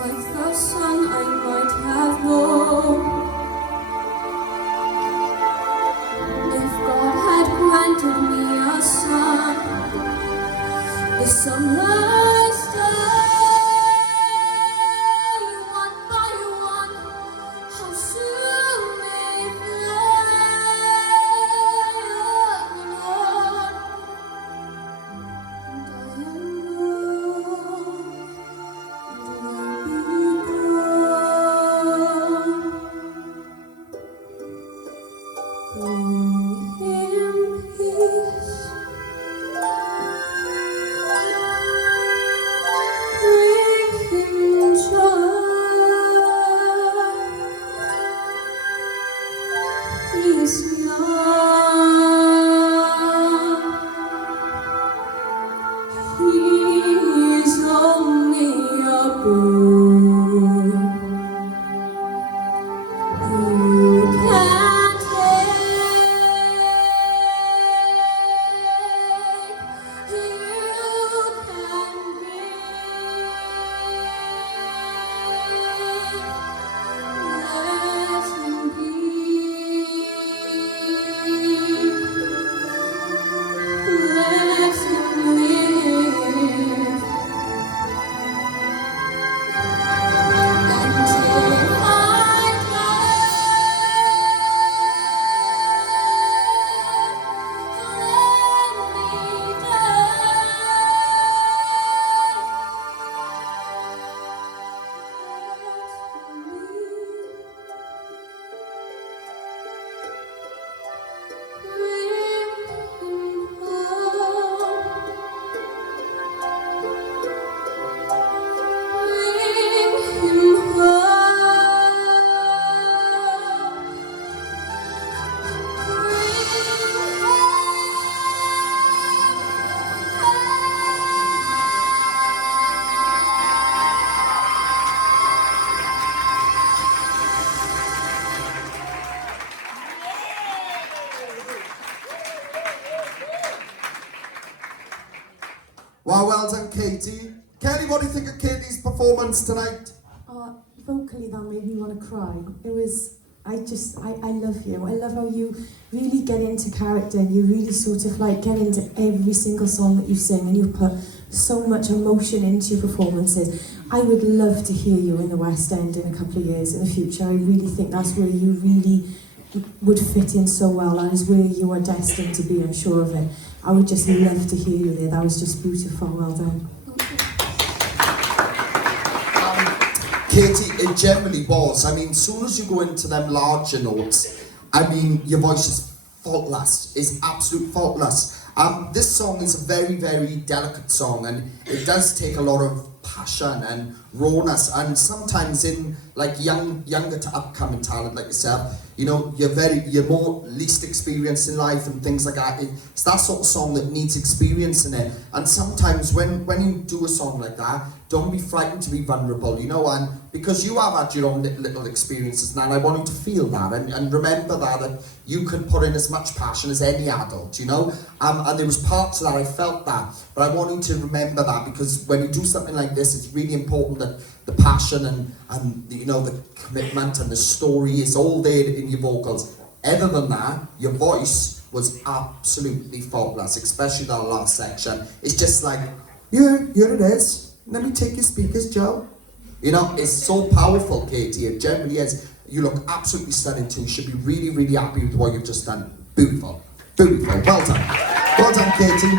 Like the sun I might have known, if God had granted me a son, the sunrise day, one by one, how soon they flame, Lord, and I am bring him peace, bring him joy. He's young, he's only a boy. You can take, you can give, let him live. And if I Wow, well done, Katie. Kelly, what do you think of Katie's performance tonight? Vocally, that made me want to cry. It was, I love you. I love how you really get into character and you really sort of like get into every single song that you sing and you put so much emotion into your performances. I would love to hear you in the West End in a couple of years in the future. I really think that's where you really would fit in so well and is where you are destined to be, I'm sure of it. I would just love to hear you there. That was just beautiful. Well done. Katie, it generally was. I mean, as soon as you go into them larger notes, I mean, your voice is faultless, is absolute faultless. This song is a very, very delicate song, and it does take a lot of passion and rawness, and sometimes in like younger to upcoming talent like yourself, you know, you're more least experienced in life and things like that. It's that sort of song that needs experience in it. And sometimes when you do a song like that, don't be frightened to be vulnerable, you know, and because you have had your own little experiences now, and I want you to feel that and remember that you can put in as much passion as any adult, you know, and there was parts of that I felt that, but I want you to remember that, because when you do something like this, it's really important that the passion and you know, the commitment and the story is all there in your vocals. Other than that, your voice was absolutely faultless, especially that last section. It's just like, here it is. Let me take your speakers, Joe. You know, it's so powerful, Katie. It generally is. You look absolutely stunning too. You should be really, really happy with what you've just done. Beautiful. Beautiful. Well done. Well done, Katie.